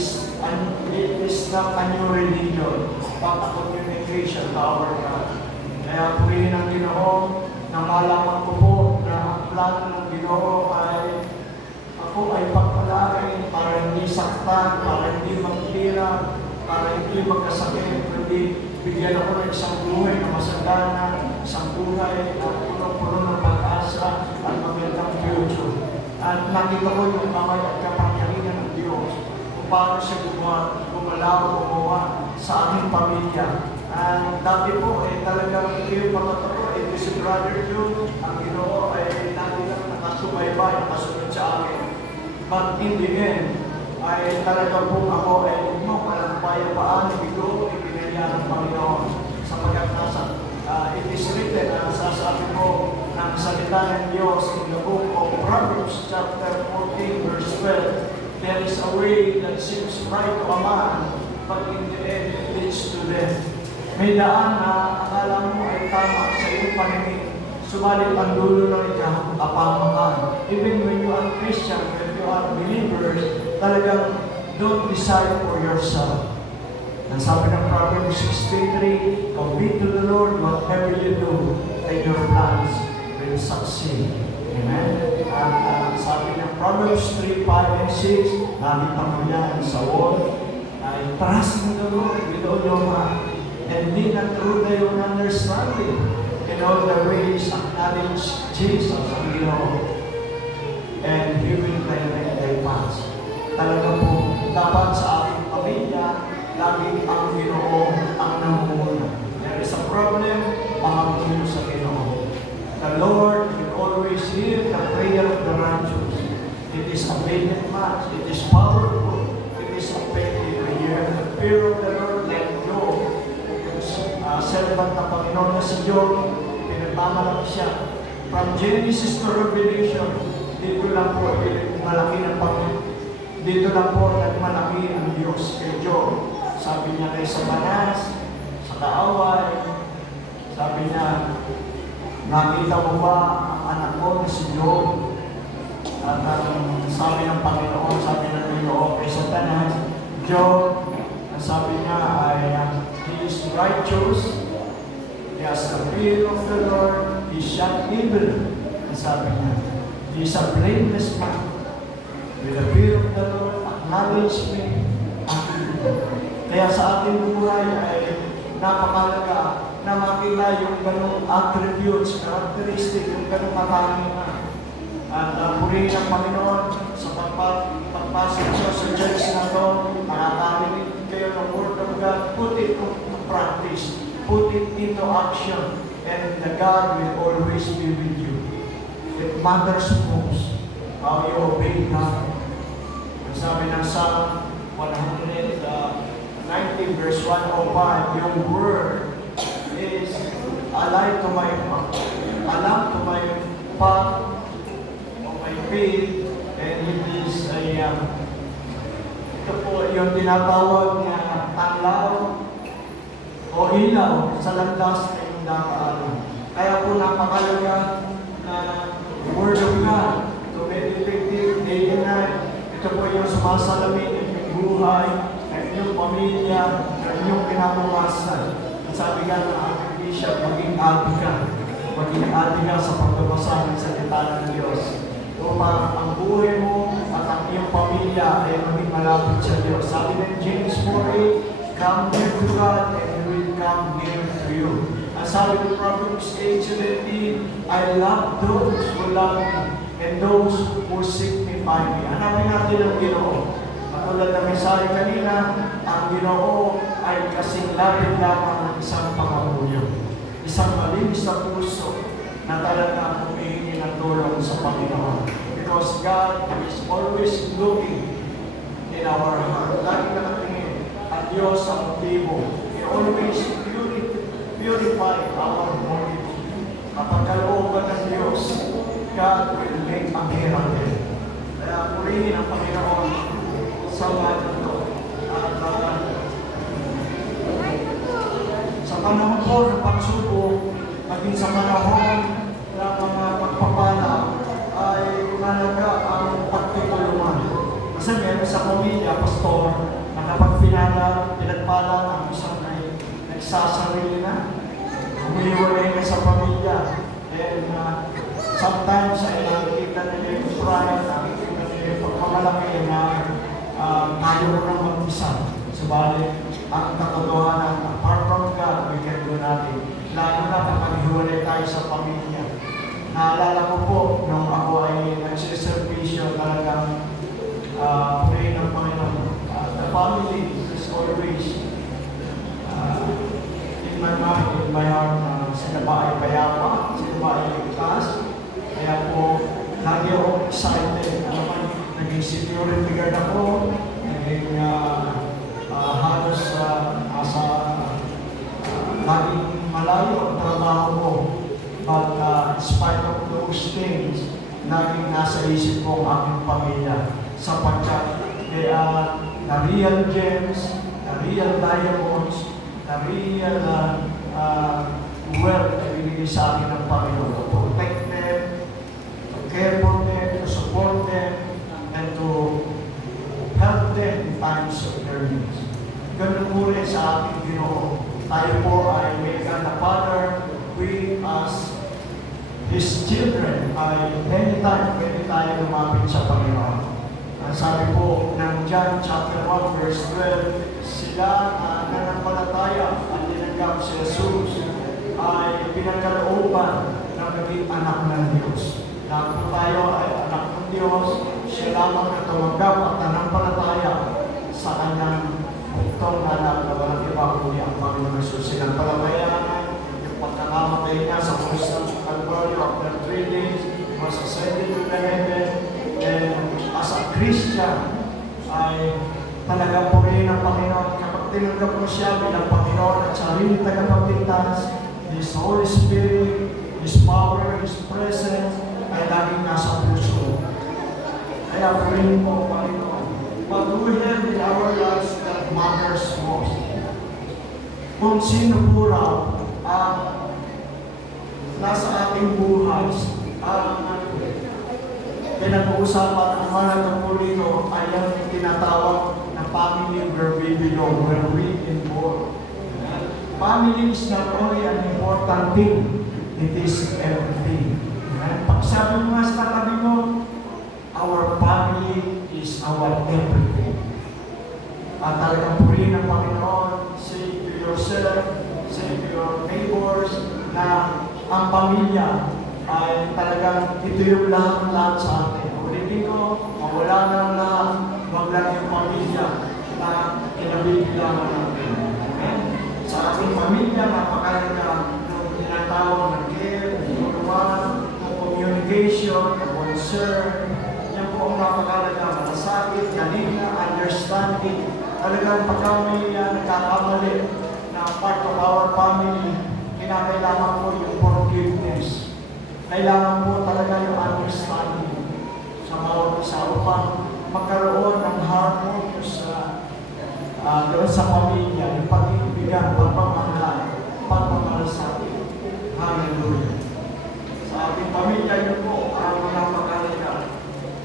is not a new religion, but a communication to our God. Kaya purihin ang Ginoo, na malaman ko po na ang plano ng Ginoo ay ako ay pagpalain para hindi saktan, para hindi magtira, para hindi magkasakit, kundi bigyan ako ng isang buhay na masagana, isang buhay na puno-puno ng pag-asa at magandang future. At nakita ko yung kamay at kapangyarihan ng Diyos kung paano siya gumawa sa aking pamilya. At dati po, talagang yung mga totoo, si Brother Jude, ang Ginoo ay lagi lang nakasubaybay, nakasunod sa akin. But in the end, ay talagang po ako ay walang payapaan, bigo, ibinigyan ng Panginoon. Sapagkat it is written, sasabi ko ng salita ng Diyos in the book of Proverbs chapter 14 verse 12, there is a way that seems right to a man, but in the end it leads to death. May daan na akala mo ay tama sa iyong paningin, subalit ang dulo ng ikaw, kapamakan. Even when you are Christian, when you are believers, talagang don't decide for yourself. Ang sabi ng Proverbs 16:3, commit to the Lord whatever you do, and your plans will succeed. Amen? At sabi ng Proverbs 3:5 and 6, nakita mo yan sa wall, ay trust in the Lord with all your heart, and lean not through thy own understanding. In all the ways acknowledge Jesus ang Ginoo, and He will direct thy paths. Talaga po, dapat sa ating pamilya, lagi ang Ginoo ang namumuna. There is a problem, pangangkin sa Ginoo. The Lord will always hear the prayer of the righteous. It is available much, it is powerful, it is effective. The fear of the Lord like Job, servant ng Panginoon na si Job, pinagmamalaki siya. From Genesis to Revelation, dito lang po malaki ng Panginoon. Dito lang po nagmalaki ang Diyos kay Job. Sabi niya kay Sabanas, sa kaaway, sabi niya, nakita mo ba ang anak ko na si Job? At sabi ng Panginoon, sabi ng Ginoo kay Satanas, Job, ang sabi niya ay, he is righteous, he has the fear of the Lord, he shall evil. Ang sabi niya, he is a blameless man. With the fear of the Lord, acknowledge me. Kaya sa ating buhay ay napakalaga na makita yung ganong attributes, characteristic, yung ganong katangian. At purihin ng Panginoon sa pagpasok siya sa church na ito, nakakarinig kayo ng Word of God, put it into practice, put it into action, and the God will always be with you. It matters most how you obey God. Ang sabi ng Psalm 119 verse 105, your word is a light to my path, a lamp to my path, of my faith, and it is a ito po yung tinatawag na tanglaw o ilaw sa landas na iyong dakaanan. Kaya po napakalaga na Word of God to meditate day and night. Ito po yung sumasalamin ng inyong buhay, ng inyong pamilya, ng inyong kinabukasan. At sabi nga ng ating Bishop, maging ati ka. Maging ati ka sa pagbabasa ng salita ng Diyos. Upang ang buhay mo at ang iyong pamilya ay maging malapit sa Diyos. Sabi ng James 4:8, come near to God and He will come near to you. Ang sabi ng Proverbs 8:17, I love those who love me and those who seek me find me. Hanapin natin ang Ginoo. Katulad ng mensahe kanina, ang Ginoo ay kasing lapit lamang ng isang pangabuyo. Isang malinis na puso na talagang humihingi ng tulong sa Panginoon. Because God is always looking in our heart. Lagi nakatingin at Diyos ang motibo. He always purify our motive. Kapag kalooban ng Diyos, God will make a miracle. Kaya purihin ang Panginoon sa mga ito. At sa panahon po ng pagsubok, maging sa panahon ng mga pagpapala, ay mahalaga ang pagtutulungan. Kasi meron sa pamilya, pastor, na kapag pinagpala ang isang nagsasarili na, umiiwalay na sa pamilya. And sometimes ay nakikita nila yung pride, nakikita nila yung pagmamalaki na tayo ko ng mag-isa. Subalit, ang katotohanan, apart from God, we can do nothing. Lalo na kapag hiwalay tayo sa pamilya. Naalala ko po, nung ako ay nagsiservisyo, talagang pray ng Panginoon. The family is always in my mind, in my heart, sila ba ay payapa, sila ba ay ligtas. Kaya po, lagi ako excited. Naman, naging security guard ako, naging halos laging malayo ang trabaho ko. But in spite of those things, laging nasa isip ko ang aking pamilya. Sapagkat the real gems, the real diamonds, the real wealth na binigay sa akin ng Panginoon. To protect them, to care for them, to support them, and to help them in times of their needs. Ganun po rin sa ating Ginoo. Tayo po ay may God the Father, we as His children ay anytime pwede tayo lumapit sa Panginoon. Ang sabi po ng John chapter 1 verse 12, sila nanampalataya at tinanggap si Jesus ay pinagkalooban ng naging anak ng Diyos. Na kung tayo ay anak ng Diyos, siya lamang na tumanggap at nanampalataya sa kanyang buktong anak na walang iba kundi ang Panginoon Jesus. Sinampalatayanan yung pagkakamatay niya sa krus ng Calvario after 3 days, was ascended to the heaven, and as a Christian ay talagang purihin ng Panginoon. Kapag tinanggap mo siya bilang Panginoon at sarili tagapagligtas, His Holy Spirit, His power, His presence ay laging nasa puso. Kaya purihin mo, Panginoon. What do we have in our lives that matters most? Kung sino po raw ang nasa ating buhay, ang pinag-uusapan ang mga nagpo dito ay ang tinatawag na family where we belong, where we involve. Family is not only an important thing, it is everything. Pag sabi mo nga sa katabi mo, our family is our everything. At talagang purihin ng Panginoon, say to yourself, say to your neighbors, na ang pamilya ay talagang ito yung lahat sa atin. Ulitin ko, mawala na ang lahat, wag lang yung pamilya na kinabibilangan natin. Amen? Sa ating pamilya, napakalaga ng tinatawag ng care, ng tulungan, ng communication, ng concern. Yan po ang napakalaga, malasakit, kanina, understanding. Talagang pagka may nagkakamali na part of our family, kinakailangan po yung forgiveness. Kailangan po talaga yung understanding sa bawat isa upang magkaroon ng harmonious doon sa pamilya, yung pag-ibigan, pagmamalasakit. Hallelujah. Sa ating pamilya, yun po, ang mga pag-alala.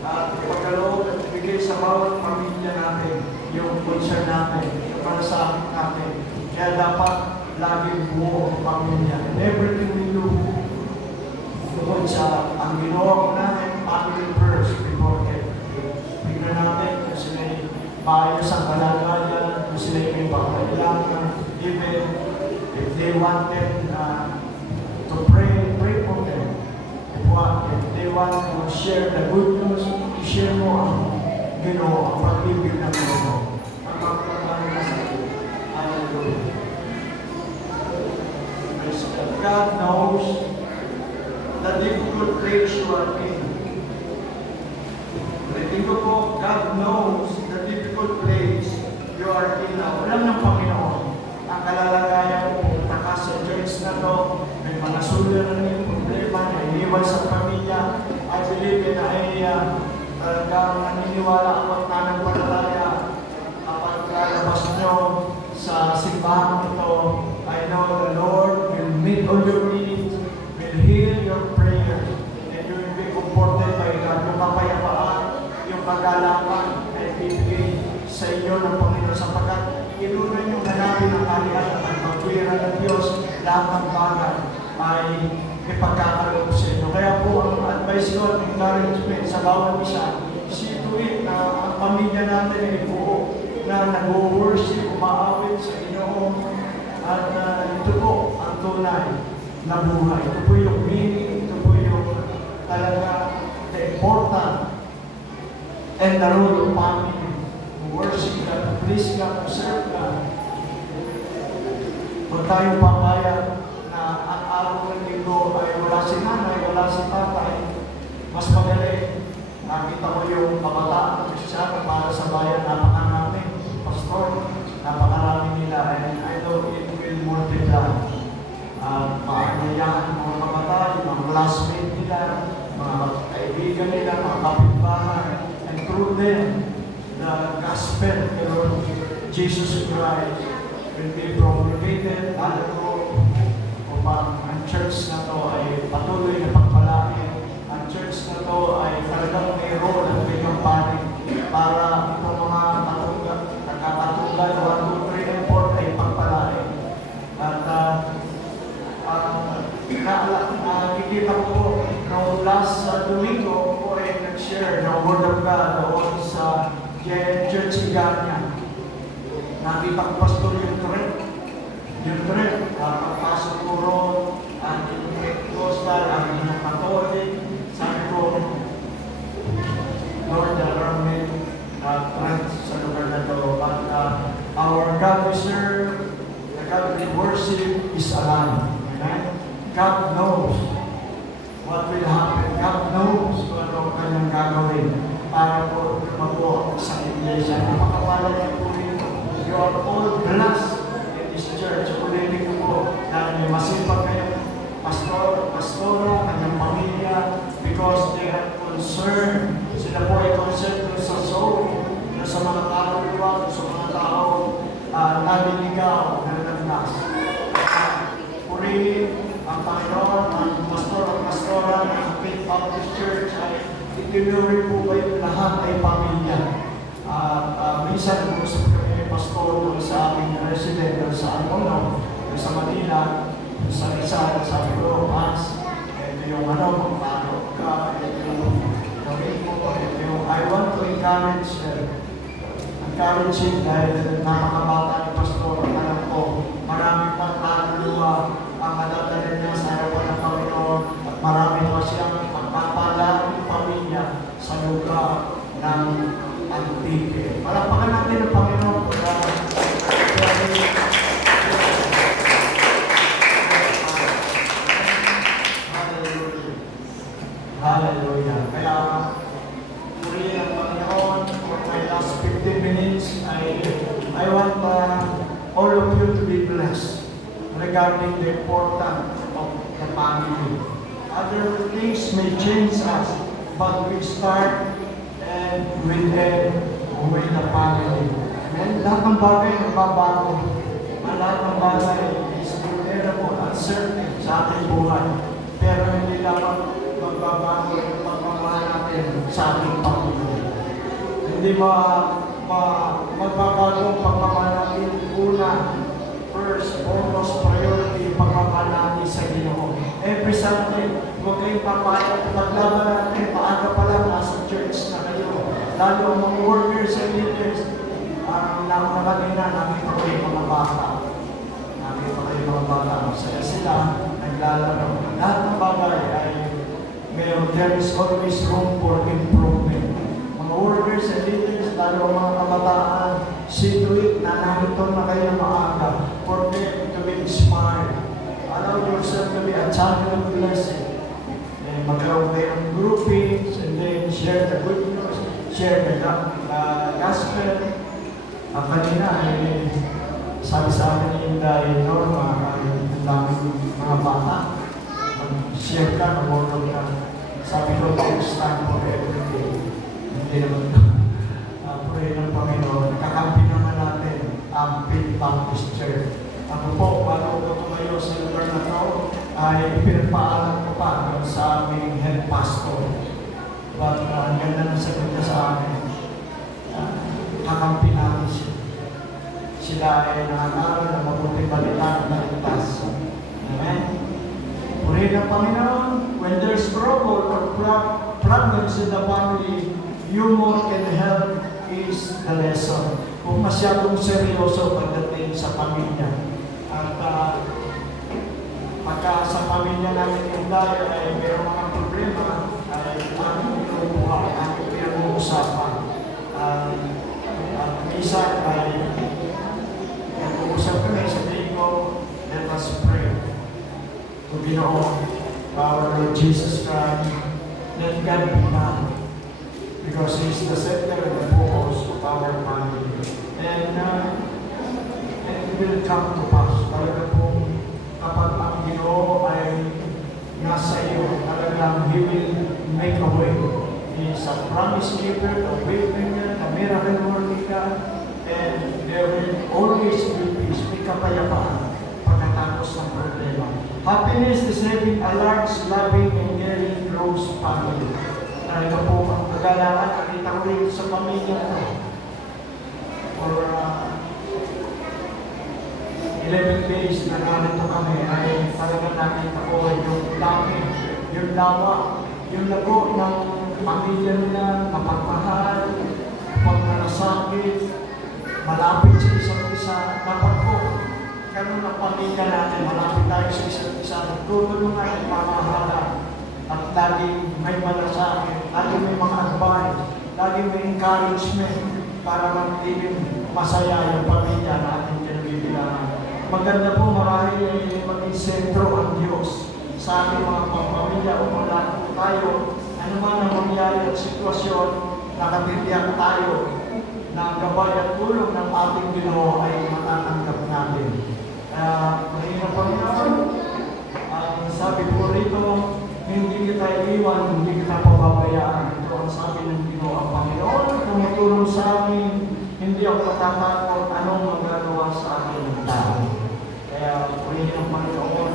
At ipagkaloob at ibigay sa bawat pamilya natin, yung concern natin, yung malasakit natin. Kaya dapat laging buo ang pamilya. And everything we do, tungkol sa ang ginawa ko natin, family first before everything. Tingnan natin kung sila'y maayos ang kalagayan, kung sila'y may pangkailangan, even if they wanted to pray, pray for them. If they want to share the good news, share mo ang ginawa, ang pag-ibig ng ginawa. Ang pagkakaroon sa iyo. Hallelujah. God knows the difficult place you are in. Ulitin ko po, God knows the difficult place you are in. Alam ng Panginoon, ang kalalagayan mo, punta sa church na to, may mga suliraning problema, naiiwan sa pamilya. I believe na ay talagang naniniwala ako at nananampalataya kapag lalabas nyo sa simbahan ito. I know the Lord will meet all your needs, will heal your prayers, and you will be comforted by God. Yung kapayapaan, yung kagalakan ay bibigay sa iyo ng Panginoon sapagkat inunan yung hanapin ng kalihan at pagwira ng Diyos, lahat ng bagay ay ipagkakaroon sa inyo. Kaya po ang advice ko at encouragement sa bawat isa, see to it na ang pamilya natin ay buo, na nag-worship, umaawit sa Inoon, at ito po ang tunay na buhay. Ito po yung meaning, ito po yung talaga the important and the role of family. Worship God, please God, serve God. Kung tayo papayag na ang araw ng linggo ay wala si nanay, wala si tatay, mas magaling. Nakita ko yung kabataan ng Kristiyan para sa bayan, napakarami, pastor, napakarami nila, and I know it will multiply. Maanyayahan mga kabataan, mga classmates nila, mga kaibigan nila, mga kapitbahay, and through them, the gospel of Lord Jesus Christ will be propagated. Lalo ko upang ang church na to ay patuloy na pagpalain. Ang church na to ay talagang may role at may kampanya para itong mga nakakatunggal 1, 2, 3, and 4 ay pagpalain. At nakikita ko po noong last Domingo ko ay nag-share ng Word of God doon sa Church Iganya. Nakita ko pastor yung trip. Yung trip, pagpasok ko ron, ang Pentecostal, ang Catholic, sabi ko, Lord, there are many trends sa lugar na to. But our God we serve, the God we worship is alive. Amen? God knows what will happen. God knows kung ano kanyang gagawin para po mag-walk sa iglesia. Napakawalan niyo po ito. You are all blessed in this church. Ulitin ko po dahil may masipag kayong pastoro, kanyang pamilya, because they are concerned. Sila po ay concerned sa soul, sa mga tao, sa mga tao naliligaw, nalagnas. Purihin ang Panginoon, ang pastor at pastora ng Faith Baptist Church ay itinuloy po kayo lahat ay pamilya. Minsan nag-usap kami pastor sa aming resident sa Angono, sa Manila, sa Rizal, sabi ko, Mas, ito yung magpano ka, ito yung gawin mo, ito yung I want to encourage him dahil napakabata ni pastor, alam ko, marami pang kaluluwa ang madadala niya sa harapan ng Panginoon at marami pa siyang magpapala ng pamilya sa lugar ng Antique. Palapakan natin ang Panginoon. Hallelujah. Hallelujah. Kaya, purihin ang Panginoon for my last 15 minutes. I want all of you to be blessed regarding the importance of the family. Other things may change us, but we start and we end with the family. Amen? Lahat ng ng bagay nagbabago. Ang lahat ng bagay is vulnerable, uncertain sa ating buhay. Pero hindi dapat magbabago yung pagmamahal natin sa ating pamilya. Hindi magbabago ang pagmamahal natin. Una, first, foremost priority, yung pagmamahal natin sa Ginoo. Every Sunday, huwag kayong papayag. Paglaban natin, maaga pa lang nasa church na kayo. Lalo ang mga workers and leaders. Nauna kanina, nakita ko yung mga bata. Nakita ko yung mga bata. Masaya sila, naglalaro. Lahat ng bagay ay there is always room for improvement. Mga workers and leaders, lalo ang mga kabataan, see to it na narito na kayo maaga for them to be inspired. Allow yourself to be a channel of blessing. And magkaroon kayo ng groupings and then share the good news, share the gospel. Ang kanina ay sabi sa akin yung dahil Norma, ang daming mga bata. Share ka, namulog ka. Sabi ko, it's time for everything. Hindi naman pray ng Panginoon. Kakampi naman natin ang Faith Baptist Church. Ako po, bago ko tumayo sa lugar na ito, ay pinagpaalam ko pa sa aming head pastor. But ang ganda ng sagot niya sa amin, kakampi natin siya. Sila ay nangangaral ng mabuting balita na ligtas. Amen? Purihin ng Panginoon, when there's trouble or problems in the family, humor and help is the lesson. Kung masyadong seryoso pagdating sa pamilya. At pagka sa pamilya namin yung dahil ay mayroong mga problema, ay aming inuupuha, aming pinag-uusapan. Minsan ay nag-uusap kami, sabihin ko, let us pray. To Ginoo, our Lord Jesus Christ, let God be God. Because He is the center and the focus of our family. And it will come to pass. Talaga po, kapag ang Ginoo ay nasa iyo, talagang He will make a way. He is a promise keeper, a way maker, a miracle working God, and there will always be peace, may kapayapaan pagkatapos ng problema. Happiness is having a large, loving, and caring, close family. Ito po ang kagalakan, nakita ko rin sa pamilya ko. For 11 days na narito kami, ay talaga nakita ko yung dami, yung lawa, yung lago ng pamilya nila, kapagmahal, pagmalasakit, malapit sa isa't isa. Dapat po, ganun ang pamilya natin, malapit tayo sa isa't isa, nagtutulungan ang pamahalaan. At laging may malasakit, laging may mga advice, laging may encouragement para magiging masaya yung pamilya na ating kinabibilangan. Maganda po marahil ay maging sentro ang Diyos sa ating mga pamilya o mula po tayo, ano man ang mangyari at sitwasyon, nakatitiyak tayo na gabay at tulong ng ating Ginoo ay matatanggap natin. Mahirap Panginoon, sabi po rito, hindi kita iiwan, hindi kita pababayaan. Ito ang sabi ng Ginoo ang Panginoon. Tumutulong sa amin, hindi ako matatakot anong magagawa sa akin ng tao. Kaya, purihin ang Panginoon.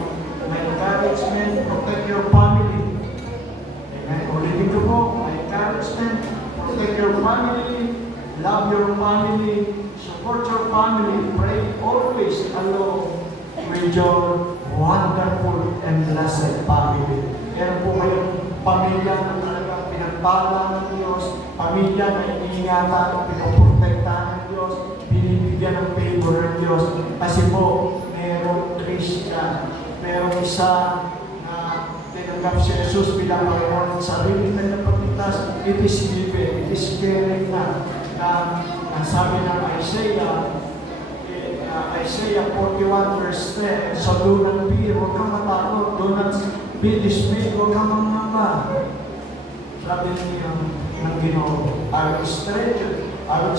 My encouragement, protect your family. Amen. Ulitin ko po, my encouragement, protect your family, love your family, support your family, pray always along with your wonderful and blessed family. Meron po kayong pamilya na talagang pinagpala ng Diyos, pamilya na iniingatan, pinoprotektahan ng Diyos, binibigyan ng favor ng Diyos. Kasi po, merong Christian, merong isa na tinanggap si Jesus bilang Panginoon sa sarili ng pagligtas. It is given, it is caring na ang sabi ng Isaiah 41 verse 10, so do not fear, huwag kang matakot, do not be dismayed, huwag kang mangamba. Sabi niya ng Ginoo, I will strengthen, I will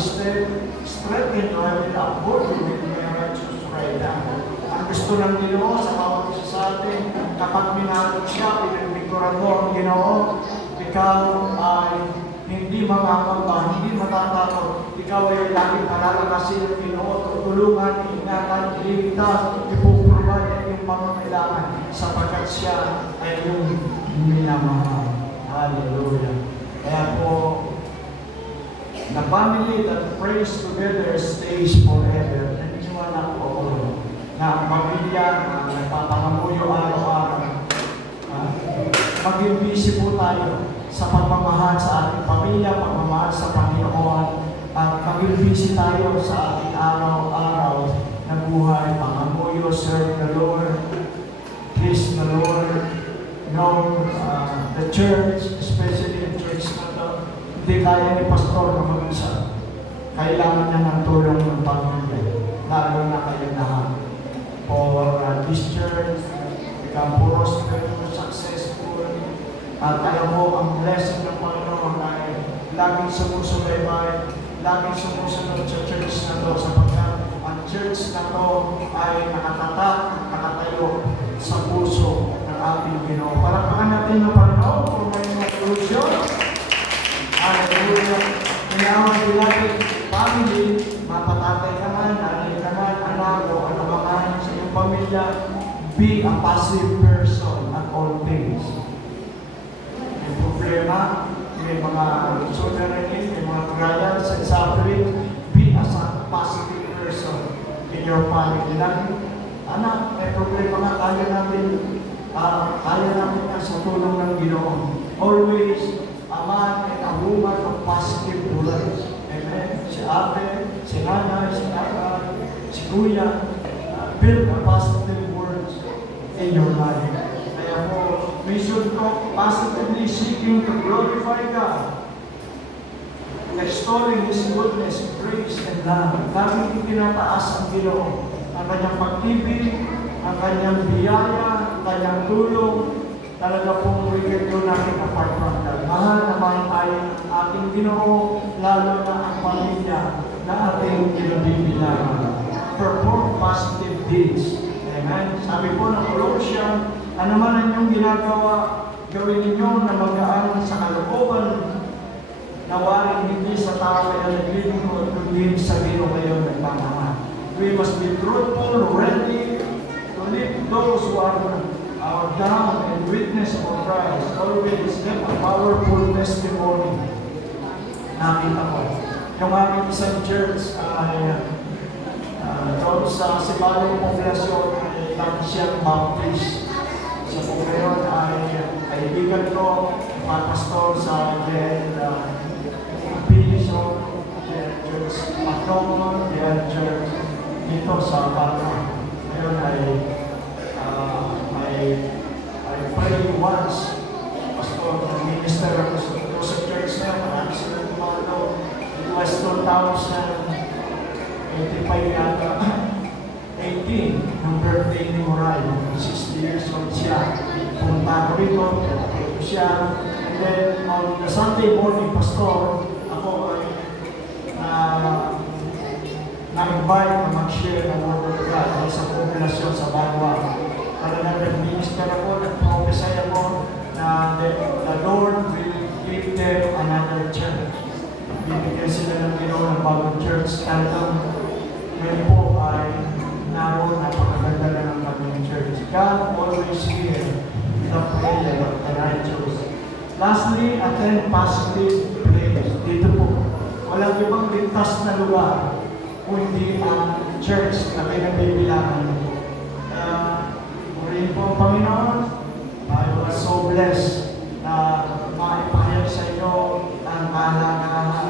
uphold you with my righteous right hand. Ang gusto ng Ginoo sa bawat isa sa atin, kapag minahal siya, pinagbigturan mo ang Ginoo, ikaw ay hindi mangangamba, hindi matatakot. Ikaw ay laging palalakasin ng Ginoo, tutulungan, ingatan, iligtas, ipuprovide ang iyong mga kailangan sapagkat siya ay iyong minamahal. Hallelujah. Kaya po, the family that prays together stays forever. Naniniwala po ako na pamilya na nagpapangamuyo araw-araw. Maging busy po tayo sa pagmamahal sa ating pamilya, pagmamahal sa Panginoon, at maging busy tayo sa ating araw-araw na buhay, pangamuyo, serve the Lord, please the Lord, know the church, especially the church na to, hindi kaya ni pastor na mag-isa. Kailangan niya ng tulong ng pamilya, lalo na kayo lahat. For this church, become prosperous, successful, at alam mo, ang blessing ng Panginoon ay laging sumusubaybay, laging sumusunod sa church na to, sapagkat ang church na to ay nakatayo sa puso ng ating Ginoo. Palakpakan natin ng Panginoon kung may mga solusyon. Hallelujah. Kailangan din natin family, mapatatay ka man, nanay ka man, anak o ano man sa iyong pamilya, be a passive person at all things. May problema, may mga suffering, may mga trials and suffering, be as a positive person in your family. Anak, may problema nga, kaya natin na sa tulong ng Ginoo. Always, a man and a woman of positive words. Amen. Si ate, si nanay, si tatay, si kuya, build a positive words in your life. Kaya po, we should talk positively, seeking to glorify God, extolling His goodness, grace, and love. Laging itinataas ang Ginoo, ang kanyang pag-ibig, ang kanyang biyaya, ang kanyang tulong. Talaga pong wicked yun natin apart from God. Mahal na mahal tayo ng ating Ginoo, lalo na ang pamilya na ating pinabibilangan. Perform positive deeds. Amen. Sabi po ng Colossians, ano man ang inyong ginagawa, gawin ninyo na magaan sa kalooban, nawaring hindi sa tao ay naglilingkod, kundi sa Ginoo kayo nagmamahal. We must be truthful, ready to lift those who are down and witness of Christ. Always get a powerful testimony. Nakita ko. Yung aming isang church ay doon sa Sibalong Poblasyon ay Lansiyang Baptist. Sa po ngayon ay kaibigan ko, mga pastor sa Bishop, Church Patronum, Church dito sa Bata. Ngayon ay I pray once, pastor, minister ako sa church na, marami sila tumalo. It was 2085 yata, 18, ng birthday ni Moray, 60 years old siya. Pumunta ako rito, ito siya. And then, on the Sunday morning, pastor, ako ay na-invite na mag-share ng Word of God sa populasyon sa Banwa. Talagang nag-minister ako, nag-prophesy ako na the Lord will give them another church. Bibigyan sila ng Ginoo ng bagong church. Talagang ngayon po ay naroon, napakaganda na ng bagong church. God always hear the prayer of the righteous. Lastly, attend positive place. Dito po, walang ibang ligtas na lugar kundi ang church na pinagbibilangan. Murihin po ang Panginoon, I was so blessed na maipahayag sa inyo ang kahalagahan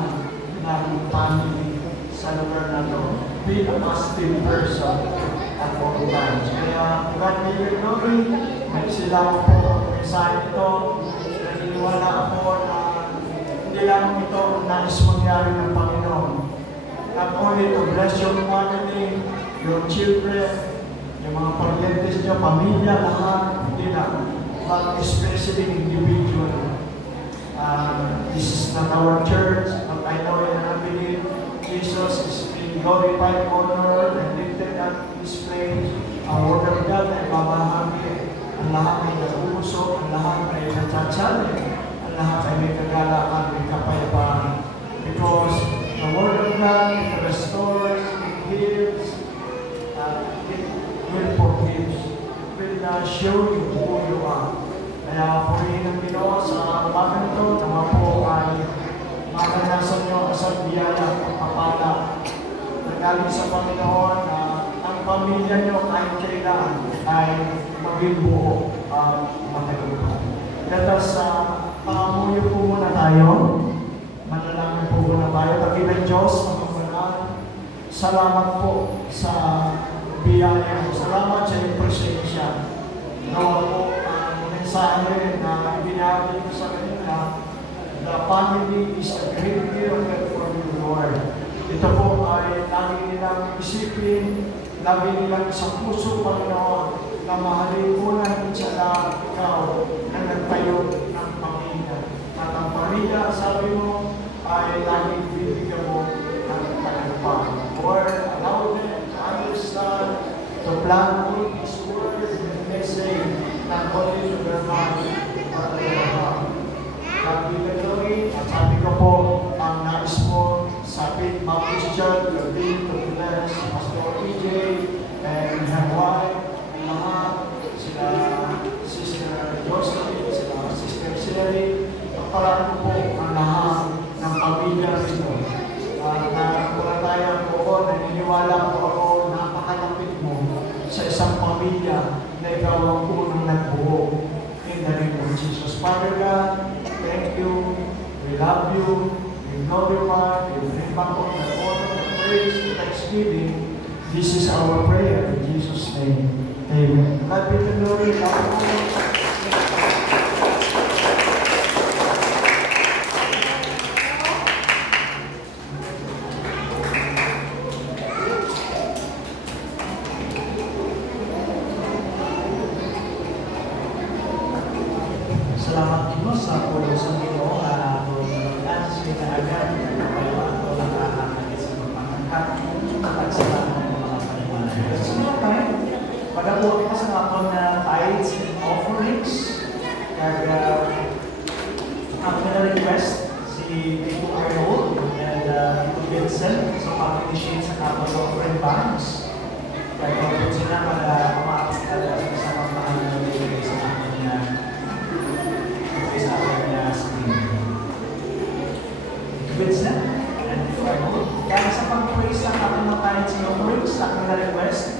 ng family sa lugar na ito. Be a positive person at all times. Kaya, God be your glory. Nagsilaw po ang mensahe ito. Naniniwala ako na hindi lang ito ang nais mangyari ng Panginoon. Not only to bless your family, your children, yung mga parientes niyo, pamilya, lahat, hindi lang. But especially individual. This is not our church, but I know and I believe Jesus is being glorified, honored, and lifted up in this place. Ang Word of God ay babahagi. Ang lahat ay nag-uusok, ang lahat ay nagsatsali, ang lahat ay may kagalakan. kapayapaan. Because the Word of God, it restores, it heals, it will forgive. It will show you who you are. Kaya purihin ng Pinoon sa umagang ito, naman po ay maranasan nyo sa biyaya at pagpapala. Nagaling sa Panginoon na ang pamilya nyo kahit kailan ay maging buo at matagumpay. Let us pangamuyo po muna tayo. Manalangin po muna tayo. Pag-ibig Diyos, ang banal. Salamat po sa biyaya mo. Salamat sa iyong presensya. Nawa po ang mensahe na ibinahagi ko sa kanila. The family is a great miracle for you, Lord. Ito po ay lagi nilang isipin, lagi nilang isang puso, Panginoon, na mahalin mo na sa lahat ikaw na nagtayo ng pamilya. At ang pamilya, sabi mo, ay laging bibigyan mo ng tagumpay. Lord, allow them to understand, to plan all these words and message, not only to their mind, but to their heart. At bigay at sabi ko po, ang nais mo sa Faith Baptist Church, you're being to bless Pastor EJ and her wife, lahat, sila Sister Jocelyn, sila Sister Sherry, pagpalaan po ang lahat ng pamilya rito. At wala tayo po, naniniwala po ako, napakalapit mo sa isang pamilya na ikaw ang unang nagbuo. In the name of Jesus. Father God, thank you, we love you, we glorify, we bring back all the honor, the praise, the thanksgiving. This is our prayer in Jesus' name. Amen. God be the glory. Salamat Diyos sa pulo sa Pinoon na tulungan sila agad kayo at walang kakakit sa pagpangangkat at sa mga paniwala. So ngayon, pag-abuti ka sa kapon na tithes and offerings kaya ako na request si Tito Arnold and Tito Vincent sa pag-initiate sa kapon offering banks kaya kung sila para pumakas talaga sa mga pangalan sa akin na sa akin na screen. Vincent and Arnold. Kaya sa pag-praise sa kapon na tithes and offerings, sa akin na request